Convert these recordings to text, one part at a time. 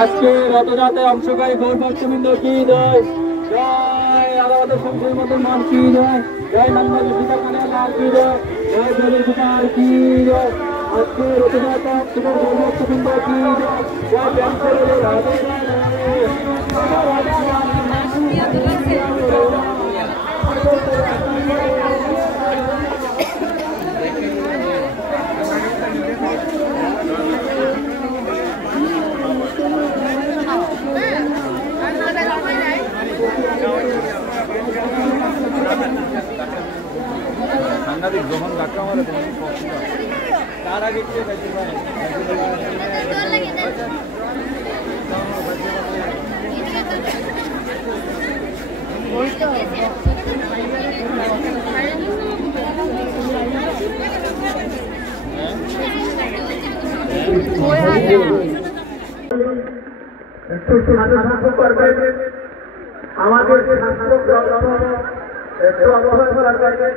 আজকে রথযাত্রায় অংশগ্রহী গৌর ভক্তবৃন্দ কি জয় জয় আলাদা শঙ্কর মতন মান কি জয় জয় নন্দন সীতা কানে লাল কি জয় জয় জয় গোপাল কি জয় আজকে রথযাত্রা তোমার গৌর ভক্তবৃন্দ কি জয় জয় ব্যায়াম করে রাধে সাংঘাতিক যখন ধাক্কা মারে তার আগে কে পাইতে পারে আমাদের শাস্ত্র গ্রন্থ একটু অধ্যয়ন করবে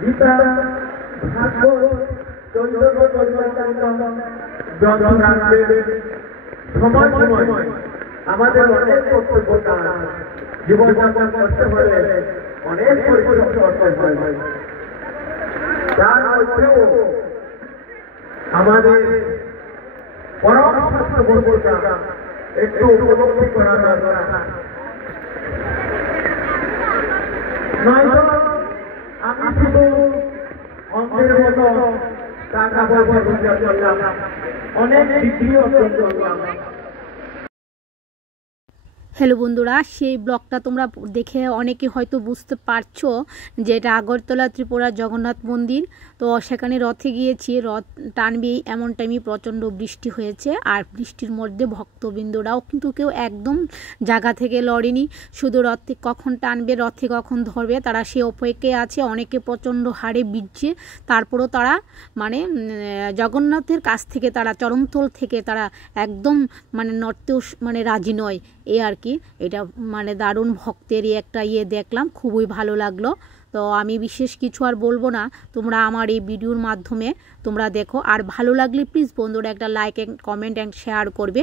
গীতা ভাগবত চৈতন্য সময় সময় আমাদের অনেক কর্তব্য জীবনযাপন করতে হলে অনেক পরিশ্রম করতে হয় তার মধ্যেও আমাদের পরম শাস্ত্র বলবটা একটু উপলব্ধি করা দরকার নয়তো আমি শুধু অঙ্কের মতো টাকা পয়সা রোজগার করলাম অনেক ডিগ্রি অর্জন করলাম। হ্যালো বন্ধুরা, সেই ব্লগটা তোমরা দেখে অনেকে হয়তো বুঝতে পারছো যে এটা আগরতলা ত্রিপুরা জগন্নাথ মন্দির। তো সেখানে রথে গিয়েছি, রথ টানবে এমন টাইমে প্রচণ্ড বৃষ্টি হয়েছে। আর বৃষ্টির মধ্যে ভক্তবৃন্দরাও কিন্তু কেউ একদম জায়গা থেকে লড়েনি, শুধু রথে কখন টানবে, রথে কখন ধরবে তারা সে অপেক্ষায় আছে। অনেকে প্রচণ্ড হারে বিজছে, তারপরও তারা মানে জগন্নাথের কাছ থেকে তারা চরণতল থেকে তারা একদম মানে নড়তেও মানে রাজি নয়। আর কি এটা মানে দারুণ ভক্তেরই একটা দেখলাম, খুবই ভালো লাগলো। তো আমি বিশেষ কিছু আর বলবো না, তোমরা আমার এই ভিডিওর মাধ্যমে তোমরা দেখো। আর ভালো লাগলে প্লিজ বন্ধুরা একটা like and comment and share করবে।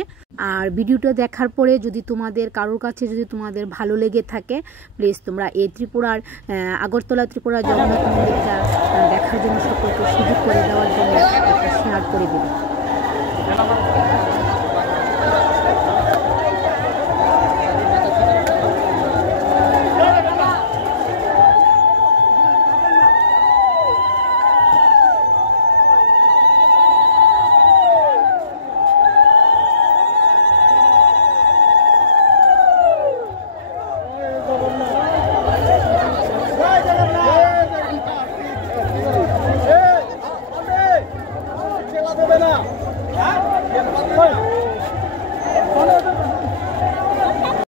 আর ভিডিওটা দেখার পরে যদি তোমাদের কারোর কাছে যদি তোমাদের ভালো লেগে থাকে, প্লিজ তোমরা এই ত্রিপুরার আগরতলা ত্রিপুরা জগন্নাথ মন্দিরটা দেখার জন্য সকলকে সুযোগ করে দেওয়ার জন্য একটা শেয়ার করে দেবে।